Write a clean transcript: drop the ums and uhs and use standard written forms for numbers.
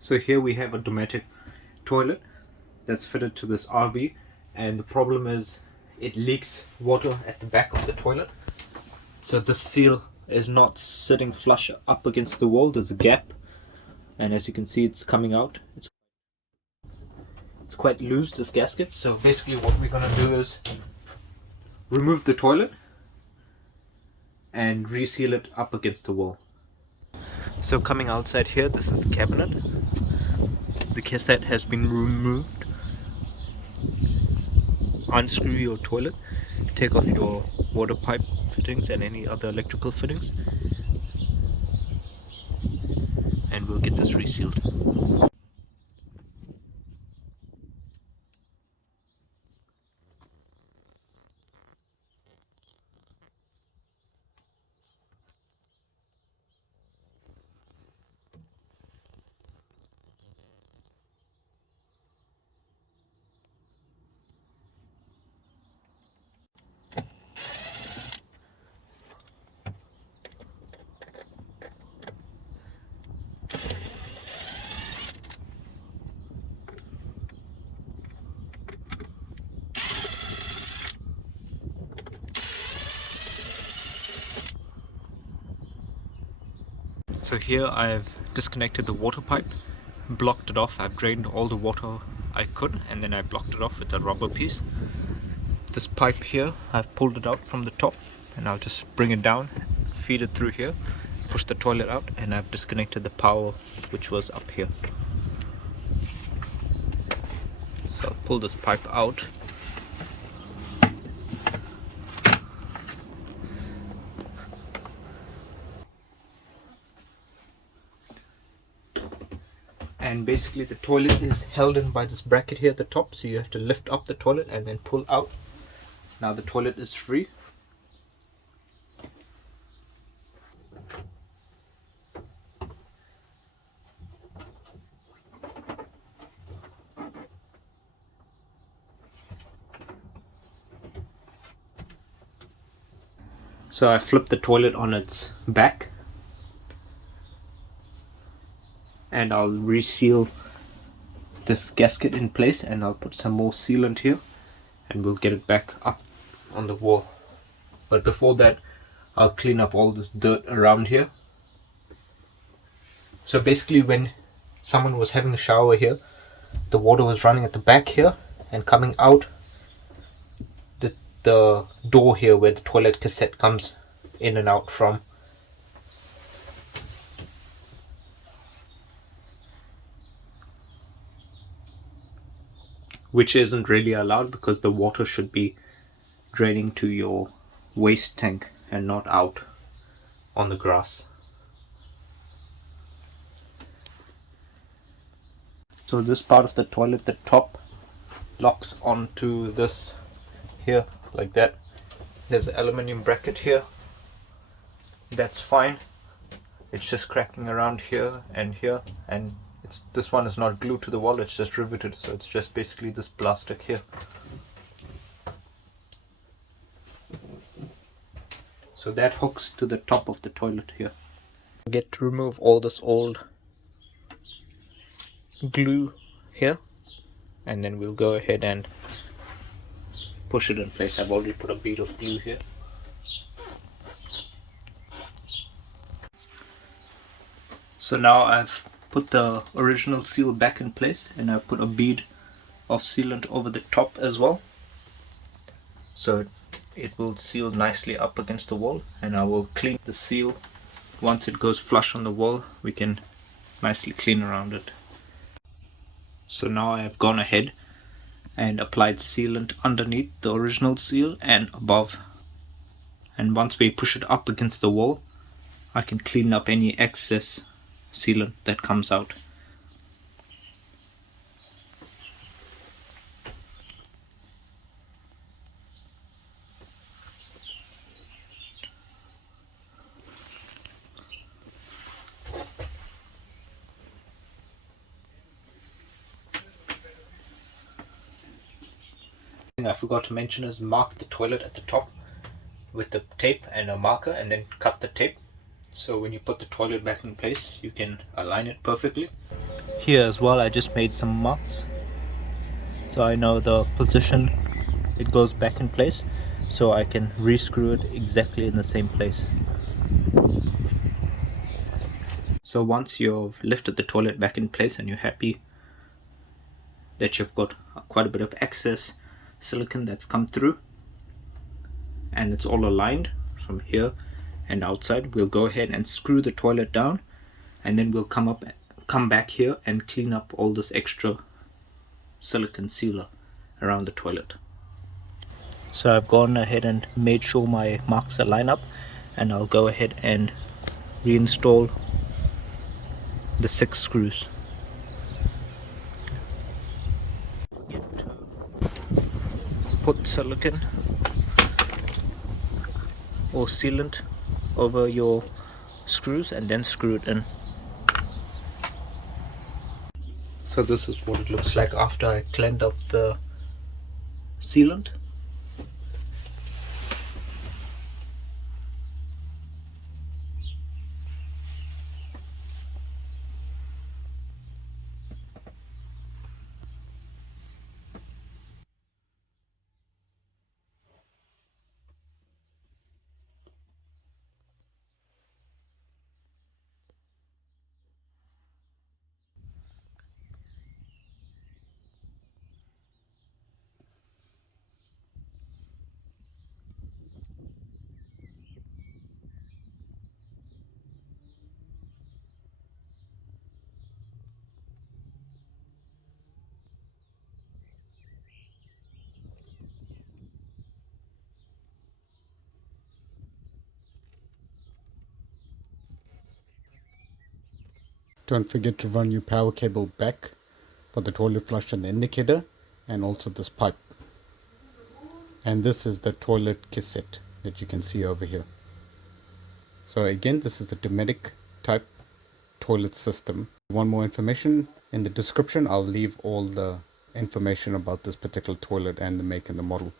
So here we have a Dometic toilet that's fitted to this RV, and the problem is it leaks water at the back of the toilet. So this seal is not sitting flush up against the wall. There's a gap, and as you can see, it's coming out. It's quite loose, this gasket. So basically what we're going to do is remove the toilet and reseal it up against the wall. So coming outside here, this is the cabinet. The cassette has been removed. Unscrew your toilet, take off your water pipe fittings and any other electrical fittings, and we'll get this resealed. So here I've disconnected the water pipe, blocked it off. I've drained all the water I could, and then I blocked it off with a rubber piece. This pipe here, I've pulled it out from the top, and I'll just bring it down, feed it through here, push the toilet out, and I've disconnected the power which was up here. So I'll pull this pipe out. And basically the toilet is held in by this bracket here at the top, so you have to lift up the toilet and then pull out. Now the toilet is free. So I flip the toilet on its back, and I'll reseal this gasket in place, and I'll put some more sealant here, and we'll get it back up on the wall. But before that, I'll clean up all this dirt around here. So basically when someone was having a shower here, the water was running at the back here and coming out the door here where the toilet cassette comes in and out from. Which isn't really allowed, because the water should be draining to your waste tank and not out on the grass. So this part of the toilet, the top locks onto this here like that. There's an aluminium bracket here. That's fine. It's just cracking around here, and this one is not glued to the wall, it's just riveted, so it's just basically this plastic here. So that hooks to the top of the toilet here. Get to remove all this old glue here, and then we'll go ahead and push it in place. I've already put a bead of glue here. So now I've put the original seal back in place, and I've put a bead of sealant over the top as well, so it will seal nicely up against the wall. And I will clean the seal. Once it goes flush on the wall, we can nicely clean around it. So now I have gone ahead and applied sealant underneath the original seal and above, and once we push it up against the wall, I can clean up any excess sealant that comes out. I forgot to mention is mark the toilet at the top with the tape and a marker, and then cut the tape, so when you put the toilet back in place you can align it perfectly. Here as well I just made some marks so I know the position it goes back in place, so I can re-screw it exactly in the same place. So once you've lifted the toilet back in place and you're happy that you've got quite a bit of excess silicone that's come through and it's all aligned from here and outside, we'll go ahead and screw the toilet down, and then we'll come back here and clean up all this extra silicone sealer around the toilet. So I've gone ahead and made sure my marks line up, and I'll go ahead and reinstall the 6 screws. Forget to put silicone or sealant over your screws and then screw it in. So this is what it looks like after I cleaned up the sealant. Don't forget to run your power cable back for the toilet flush and the indicator, and also this pipe. And this is the toilet cassette that you can see over here. So again, this is the Dometic type toilet system. Want more information? In the description, I'll leave all the information about this particular toilet and the make and the model.